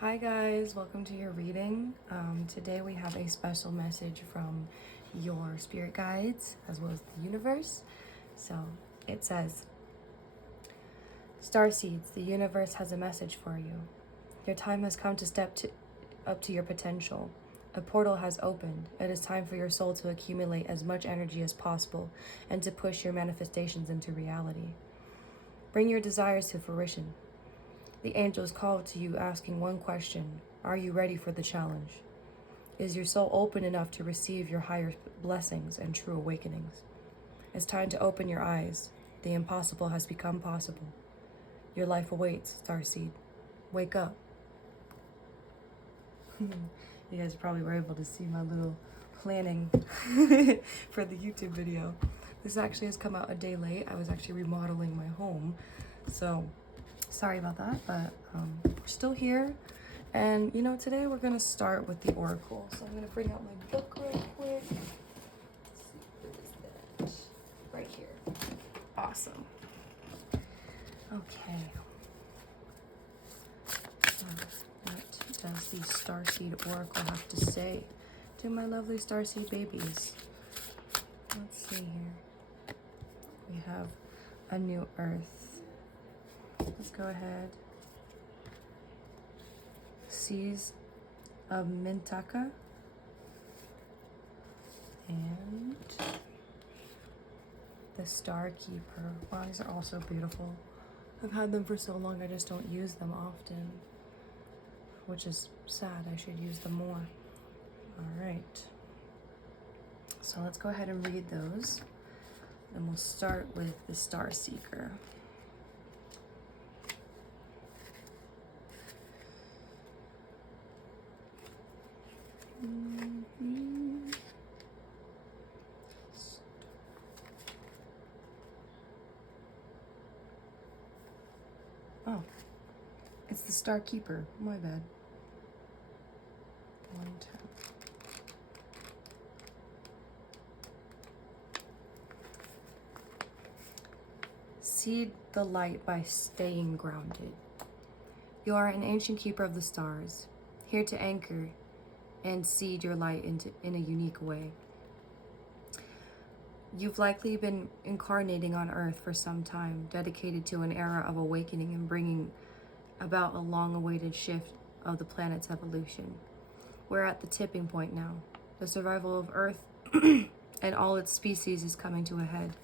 Hi guys, welcome to your reading. Today we have a special message from your spirit guides as well as the universe. So it says, Starseeds, the universe has a message for you. Your time has come to up to your potential. A portal has opened. It is time for your soul to accumulate as much energy as possible and to push your manifestations into reality. Bring your desires to fruition. The angels call to you asking one question: are you ready for the challenge? Is your soul open enough to receive your higher blessings and true awakenings? It's time to open your eyes. The impossible has become possible. Your life awaits, Starseed. Wake up. You guys probably were able to see my little planning for the YouTube video. This actually has come out a day late. I was actually remodeling my home, so sorry about that, but we're still here. And today we're gonna start with the oracle. So I'm gonna bring out my book real quick. Let's see, what is that? Right here. Awesome. Okay. What does the Starseed Oracle have to say to my lovely Starseed babies? Let's see here. We have a new earth. Let's go ahead. Seas of Mintaka. And the Star Keeper. Wow, these are also beautiful. I've had them for so long, I just don't use them often, which is sad. I should use them more. All right. So let's go ahead and read those. And we'll start with the Star Seeker. Oh, it's the Star Keeper. My bad. One tap. Seed the light by staying grounded. You are an ancient keeper of the stars, here to anchor and seed your light in a unique way. You've likely been incarnating on Earth for some time, dedicated to an era of awakening and bringing about a long-awaited shift of the planet's evolution. We're at the tipping point now. The survival of Earth and all its species is coming to a head.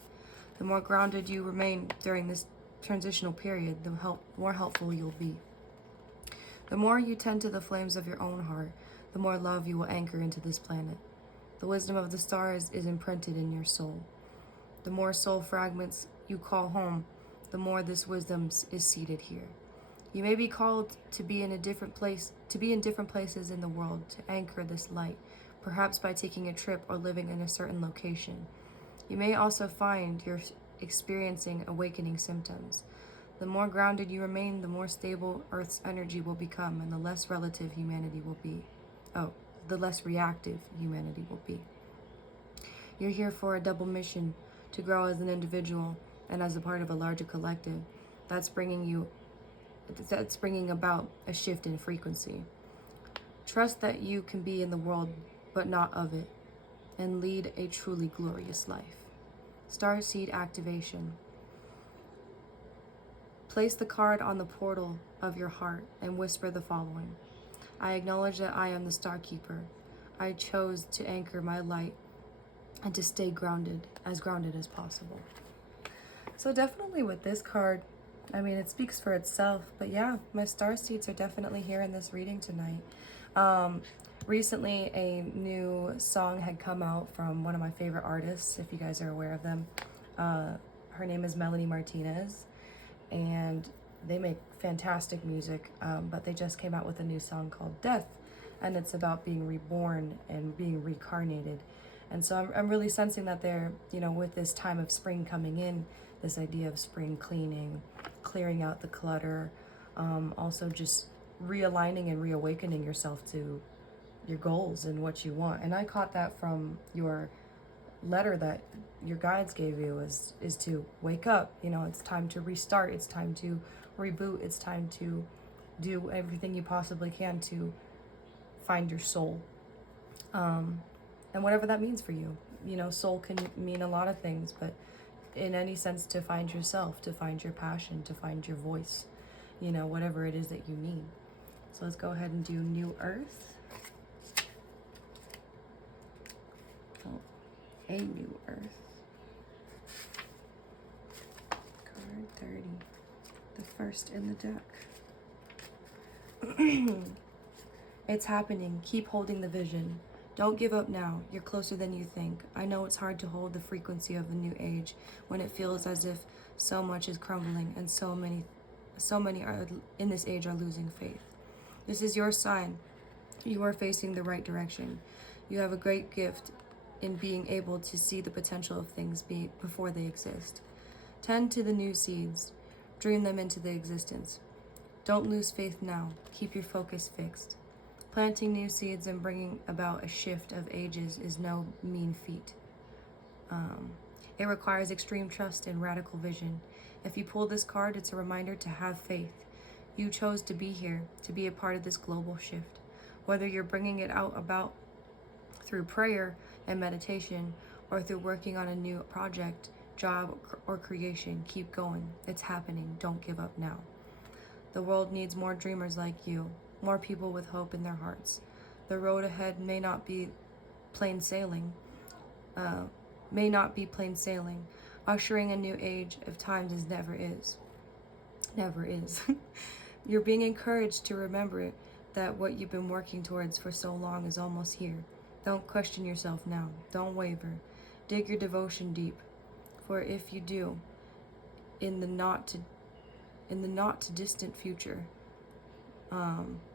The more grounded you remain during this transitional period, the more helpful you'll be. The more you tend to the flames of your own heart, the more love you will anchor into this planet. The wisdom of the stars is imprinted in your soul. The more soul fragments you call home, the more this wisdom is seated here. You may be called to be in different places in the world to anchor this light, perhaps by taking a trip or living in a certain location. You may also find you're experiencing awakening symptoms. The more grounded you remain, the more stable Earth's energy will become, and the less reactive humanity will be. You're here for a double mission, to grow as an individual and as a part of a larger collective. That's bringing about a shift in frequency. Trust that you can be in the world, but not of it, and lead a truly glorious life. Starseed activation. Place the card on the portal of your heart and whisper the following: I acknowledge that I am the Star Keeper. I chose to anchor my light and to stay grounded as possible. So definitely with this card, I mean, it speaks for itself. But yeah, my star seeds are definitely here in this reading tonight. Recently, a new song had come out from one of my favorite artists, if you guys are aware of them. Her name is Melanie Martinez, and they make fantastic music, but they just came out with a new song called Death, and it's about being reborn and being reincarnated. And so I'm really sensing that they're, with this time of spring coming in, this idea of spring cleaning, clearing out the clutter, also just realigning and reawakening yourself to your goals and what you want. And I caught that from your letter that your guides gave you is to wake up. It's time to restart. It's time to reboot. It's time to do everything you possibly can to find your soul. And whatever that means for you. You know, soul can mean a lot of things, but in any sense, to find yourself, to find your passion, to find your voice, you know, whatever it is that you need. So let's go ahead and do New Earth. Oh, a New Earth. Card 30. The first in the deck. It's happening. Keep holding the vision. Don't give up now. You're closer than you think. I know it's hard to hold the frequency of a new age when it feels as if so much is crumbling and so many are in this age are losing faith. This is your sign. You are facing the right direction. You have a great gift in being able to see the potential of things before they exist. Tend to the new seeds. Dream them into the existence. Don't lose faith now. Keep your focus fixed. Planting new seeds and bringing about a shift of ages is no mean feat. It requires extreme trust and radical vision. If you pull this card, it's a reminder to have faith. You chose to be here, to be a part of this global shift. Whether you're bringing it about through prayer and meditation, or through working on a new project, job, or creation, keep going. It's happening. Don't give up now. The world needs more dreamers like you. More people with hope in their hearts. The road ahead may not be plain sailing. Ushering a new age of times is never is. Never is. You're being encouraged to remember it, that what you've been working towards for so long is almost here. Don't question yourself now. Don't waver. Dig your devotion deep. For if you do, in the not too distant future,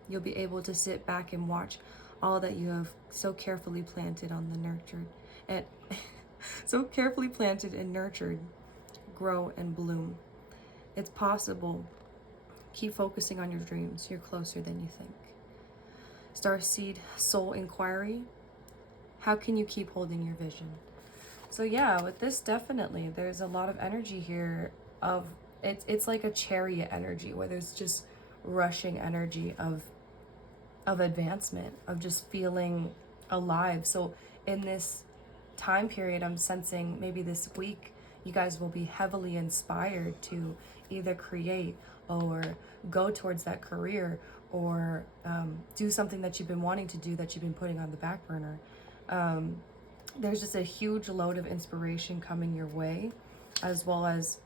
you'll be able to sit back and watch all that you have so carefully planted and nurtured grow and bloom. It's possible. Keep focusing on your dreams. You're closer than you think. Starseed Soul Inquiry. How can you keep holding your vision? So yeah, with this, definitely there's a lot of energy here of it's like a chariot energy where there's just rushing energy of advancement, of just feeling alive. So in this time period, I'm sensing maybe this week you guys will be heavily inspired to either create or go towards that career, or do something that you've been wanting to do that you've been putting on the back burner. There's just a huge load of inspiration coming your way, as well as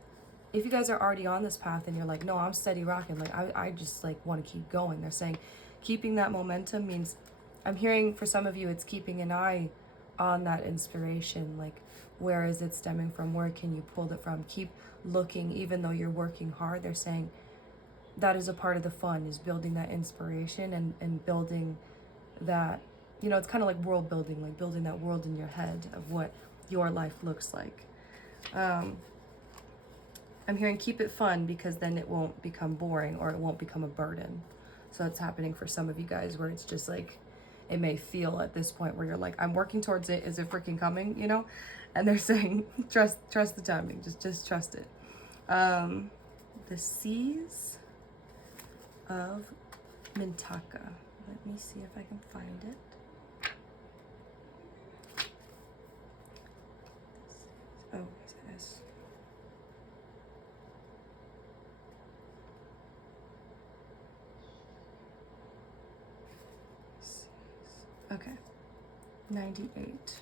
if you guys are already on this path and you're like, no, I'm steady rocking, like I just like want to keep going. They're saying keeping that momentum means, I'm hearing for some of you, it's keeping an eye on that inspiration. Like, where is it stemming from? Where can you pull it from? Keep looking, even though you're working hard. They're saying that is a part of the fun, is building that inspiration and building that, you know, it's kind of like world building, like building that world in your head of what your life looks like. I'm hearing keep it fun, because then it won't become boring or it won't become a burden. So it's happening for some of you guys where it's just like, it may feel at this point where you're like, I'm working towards it. Is it freaking coming? You know? And they're saying, trust the timing. Just trust it. The Seas of Mintaka. Let me see if I can find it. Oh, it's S. Okay, 98.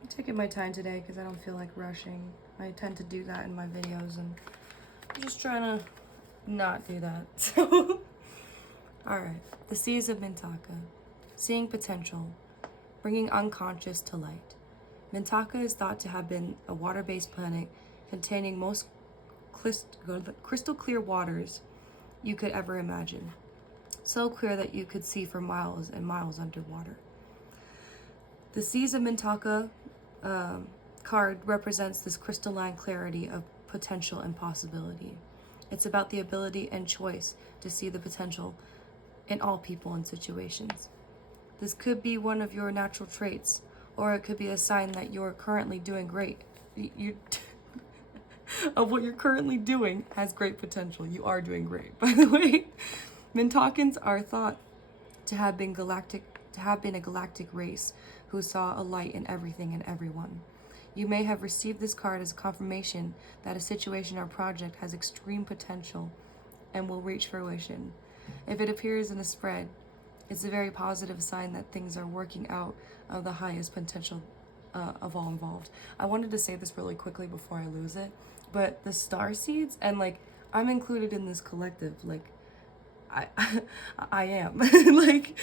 I'm taking my time today because I don't feel like rushing. I tend to do that in my videos, and I'm just trying to not do that. So, all right, the Seas of Mintaka. Seeing potential, bringing unconscious to light. Mintaka is thought to have been a water-based planet containing most crystal clear waters you could ever imagine. So clear that you could see for miles and miles underwater. The Seas of Mintaka card represents this crystalline clarity of potential and possibility. It's about the ability and choice to see the potential in all people and situations. This could be one of your natural traits, or it could be a sign that you're currently doing great. of what you're currently doing has great potential. You are doing great, by the way. Mintakans are thought to have been a galactic race who saw a light in everything and everyone. You may have received this card as confirmation that a situation or project has extreme potential and will reach fruition. If it appears in a spread, it's a very positive sign that things are working out of the highest potential of all involved. I wanted to say this really quickly before I lose it, but the star seeds, and like I'm included in this collective, like I am like,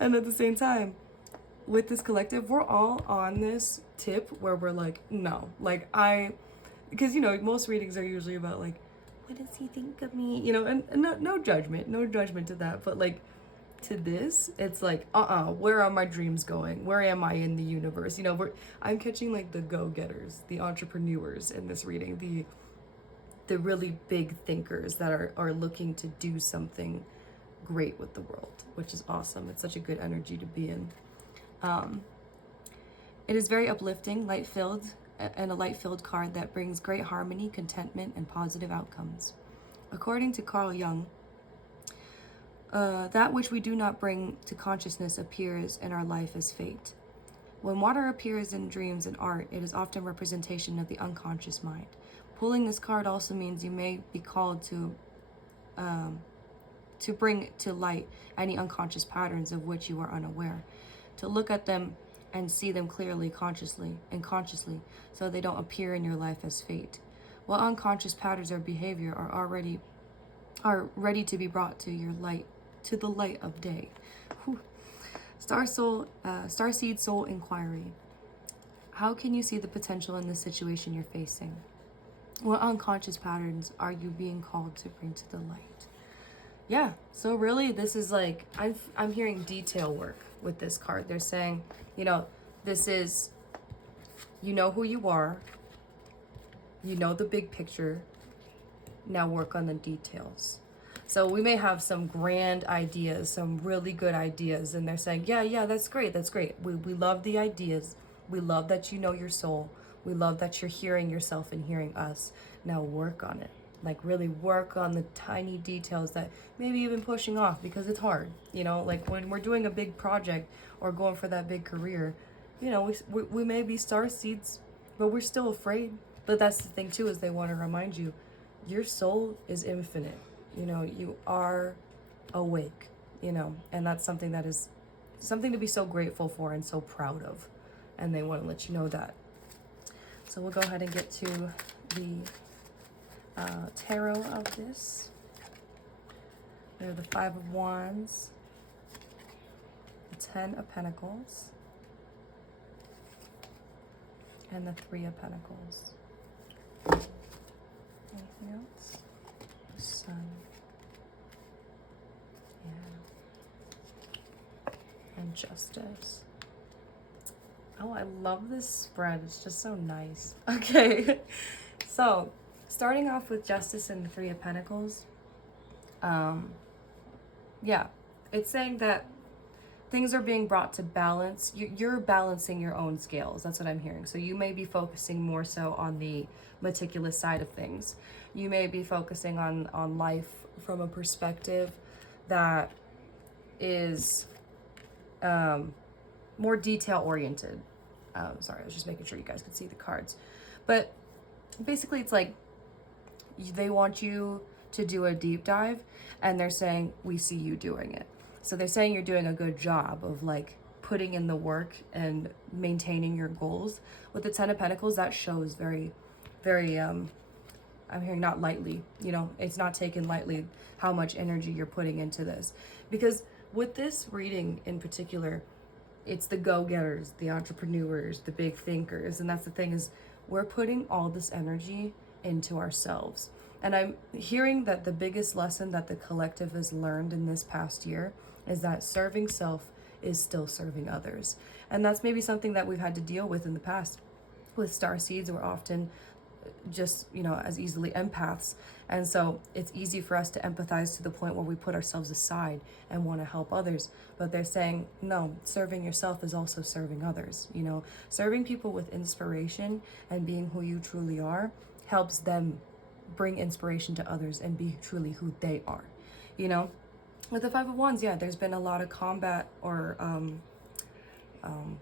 and at the same time, with this collective, we're all on this tip where we're like, no, like because you know most readings are usually about like, what does he think of me, you know, and no judgment to that, but like to this, it's like, where are my dreams going? Where am I in the universe? You know, I'm catching like the go-getters, the entrepreneurs in this reading, the really big thinkers that are looking to do something great with the world, which is awesome. It's such a good energy to be in. It is very uplifting, light-filled, and a light-filled card that brings great harmony, contentment, and positive outcomes. According to Carl Jung, that which we do not bring to consciousness appears in our life as fate. When water appears in dreams and art, it is often representation of the unconscious mind. Pulling this card also means you may be called to bring to light any unconscious patterns of which you are unaware, to look at them and see them clearly, consciously, so they don't appear in your life as fate. What unconscious patterns or behavior are ready to be brought to your light, to the light of day. Whew. Starseed Soul Inquiry. How can you see the potential in the situation you're facing? What unconscious patterns are you being called to bring to the light? Yeah, so really this is like, I'm hearing detail work with this card. They're saying, you know, this is, you know who you are, you know the big picture, now work on the details. So we may have some grand ideas, some really good ideas, and they're saying, yeah, that's great. We love the ideas. We love that you know your soul. We love that you're hearing yourself and hearing us. Now work on it. Like really work on the tiny details that maybe you've been pushing off because it's hard. You know, like when we're doing a big project or going for that big career, you know, we may be star seeds, but we're still afraid. But that's the thing too, is they want to remind you, your soul is infinite. You know, you are awake, you know, and that's something that is something to be so grateful for and so proud of. And they want to let you know that. So we'll go ahead and get to the tarot of this. They're the 5 of Wands, the 10 of Pentacles, and the 3 of Pentacles. Anything else? The Sun. Yeah. And Justice. Oh, I love this spread. It's just so nice. Okay. So, starting off with Justice and the 3 of Pentacles. Yeah. It's saying that things are being brought to balance. You're balancing your own scales. That's what I'm hearing. So you may be focusing more so on the meticulous side of things. You may be focusing on life from a perspective that is more detail oriented. Sorry, I was just making sure you guys could see the cards. But basically it's like they want you to do a deep dive and they're saying, we see you doing it. So they're saying you're doing a good job of like putting in the work and maintaining your goals. With the 10 of Pentacles, that shows very, very, I'm hearing not lightly, you know, it's not taken lightly how much energy you're putting into this. Because with this reading in particular, it's the go-getters, the entrepreneurs, the big thinkers. And that's the thing, is we're putting all this energy into ourselves. And I'm hearing that the biggest lesson that the collective has learned in this past year is that serving self is still serving others. And that's maybe something that we've had to deal with in the past. With starseeds, we're often just, you know, as easily empaths. And so it's easy for us to empathize to the point where we put ourselves aside and want to help others. But they're saying, no, serving yourself is also serving others. You know, serving people with inspiration and being who you truly are helps them bring inspiration to others and be truly who they are, you know? With the Five of Wands, yeah, there's been a lot of combat, or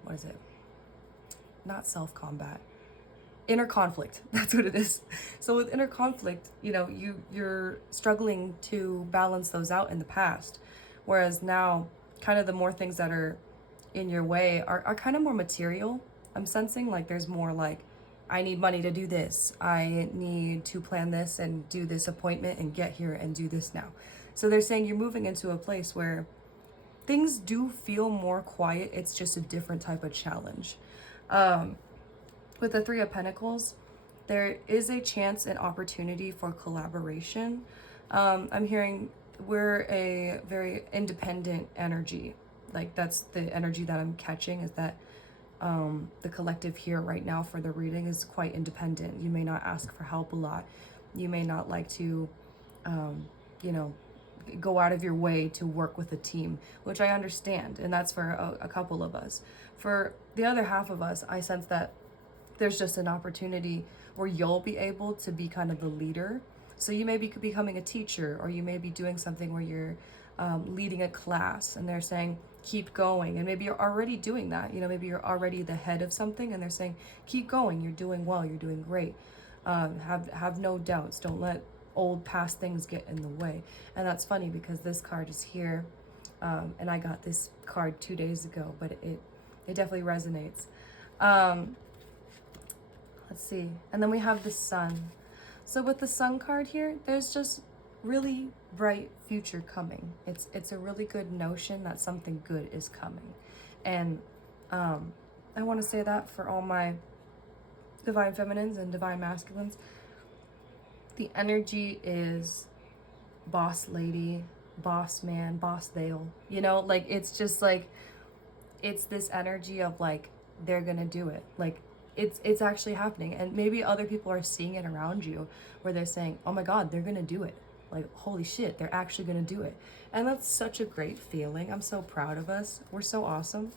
what is it? Not self-combat. Inner conflict. That's what it is. So with inner conflict, you know, you're struggling to balance those out in the past. Whereas now, kind of the more things that are in your way are kind of more material. I'm sensing like there's more like, I need money to do this. I need to plan this and do this appointment and get here and do this now. So they're saying you're moving into a place where things do feel more quiet. It's just a different type of challenge. With the Three of Pentacles, there is a chance and opportunity for collaboration. I'm hearing we're a very independent energy. Like that's the energy that I'm catching, is that the collective here right now for the reading is quite independent. You may not ask for help a lot. You may not like to, you know, go out of your way to work with a team, which I understand. And that's for a couple of us. For the other half of us, I sense that there's just an opportunity where you'll be able to be kind of the leader. So you may be becoming a teacher, or you may be doing something where you're leading a class, and they're saying, keep going. And maybe you're already doing that. You know, maybe you're already the head of something, and they're saying, keep going. You're doing well. You're doing great. Have no doubts. Don't let old past things get in the way. And that's funny because this card is here. And I got this card 2 days ago, but it definitely resonates. Let's see. And then we have the Sun. So with the Sun card here, there's just really bright future coming. It's a really good notion that something good is coming. And I want to say that for all my divine feminines and divine masculines. The energy is boss lady, boss man, boss they'll. You know, like it's just like, it's this energy of like, they're gonna do it. Like, it's actually happening. And maybe other people are seeing it around you, where they're saying, oh my God, they're gonna do it. Like, holy shit, they're actually gonna do it. And that's such a great feeling. I'm so proud of us. We're so awesome.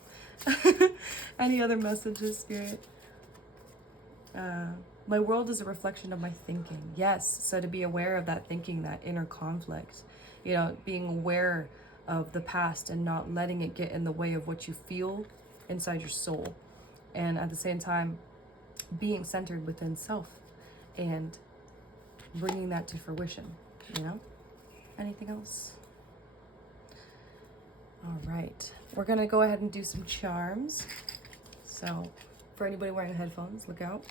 Any other messages, Spirit? My world is a reflection of my thinking. Yes, so to be aware of that thinking, that inner conflict, you know, being aware of the past and not letting it get in the way of what you feel inside your soul. And at the same time, being centered within self and bringing that to fruition, you know? Anything else? All right, we're gonna go ahead and do some charms. So for anybody wearing headphones, look out.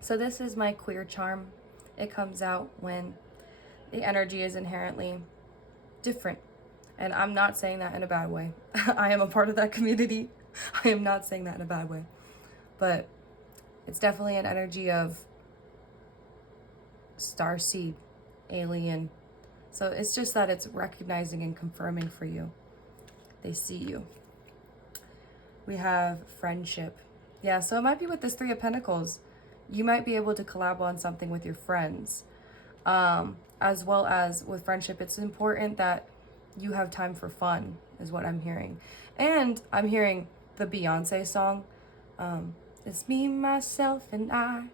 So this is my queer charm. It comes out when the energy is inherently different. And I'm not saying that in a bad way. I am a part of that community. I am not saying that in a bad way. But it's definitely an energy of starseed, alien. So it's just that it's recognizing and confirming for you. They see you. We have friendship. Yeah, so it might be with this Three of Pentacles. You might be able to collab on something with your friends. As well as with friendship, it's important that you have time for fun, is what I'm hearing. And I'm hearing the Beyonce song. It's me, myself, and I.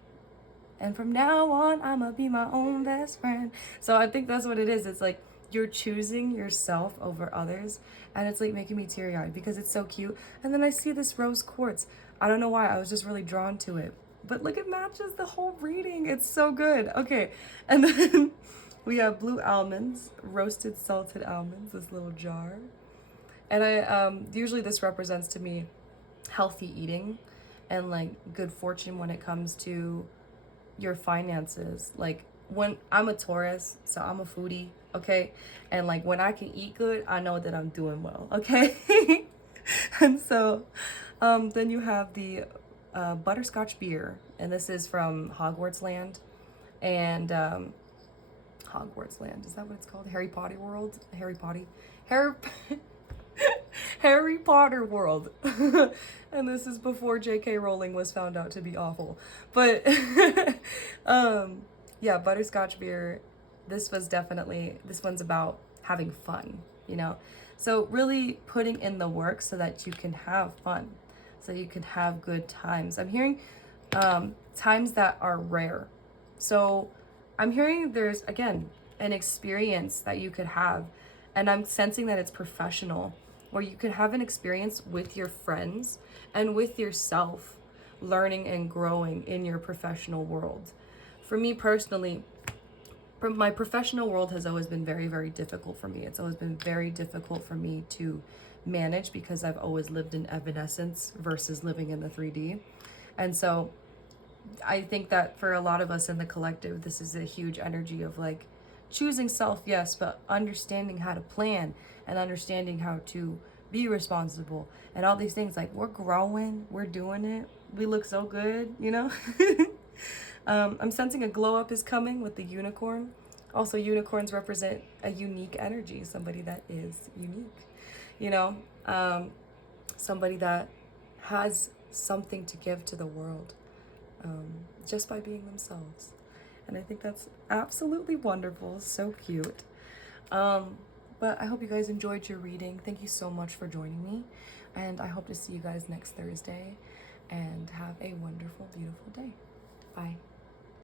And from now on, I'ma be my own best friend. So I think that's what it is. It's like you're choosing yourself over others. And it's like making me teary-eyed because it's so cute. And then I see this rose quartz. I don't know why. I was just really drawn to it. But look, it matches the whole reading. It's so good. Okay. And then we have blue almonds, roasted salted almonds, this little jar. And I usually this represents to me healthy eating and like good fortune when it comes to your finances. Like when I'm a Taurus, so I'm a foodie, okay? And like when I can eat good, I know that I'm doing well, okay? And so then you have the butterscotch beer, and this is from Hogwarts Land. And Hogwarts Land, is that what it's called? Harry Potter World? Harry Harry Potter world. And this is before J.K. Rowling was found out to be awful. But yeah, butterscotch beer, this one's about having fun, you know? So really putting in the work so that you can have fun, so you can have good times. I'm hearing times that are rare. So I'm hearing there's, again, an experience that you could have, and I'm sensing that it's professional, where you could have an experience with your friends and with yourself, learning and growing in your professional world. For me personally, my professional world has always been very, very difficult for me. It's always been very difficult for me to manage because I've always lived in evanescence versus living in the 3D. And so I think that for a lot of us in the collective, this is a huge energy of like choosing self, yes, but understanding how to plan and understanding how to be responsible and all these things. Like, we're growing, we're doing it, we look so good, you know? I'm sensing a glow up is coming with the unicorn. Also, unicorns represent a unique energy, somebody that is unique, you know? Somebody that has something to give to the world, just by being themselves. And I think that's absolutely wonderful, so cute. But I hope you guys enjoyed your reading. Thank you so much for joining me. And I hope to see you guys next Thursday. And have a wonderful, beautiful day. Bye.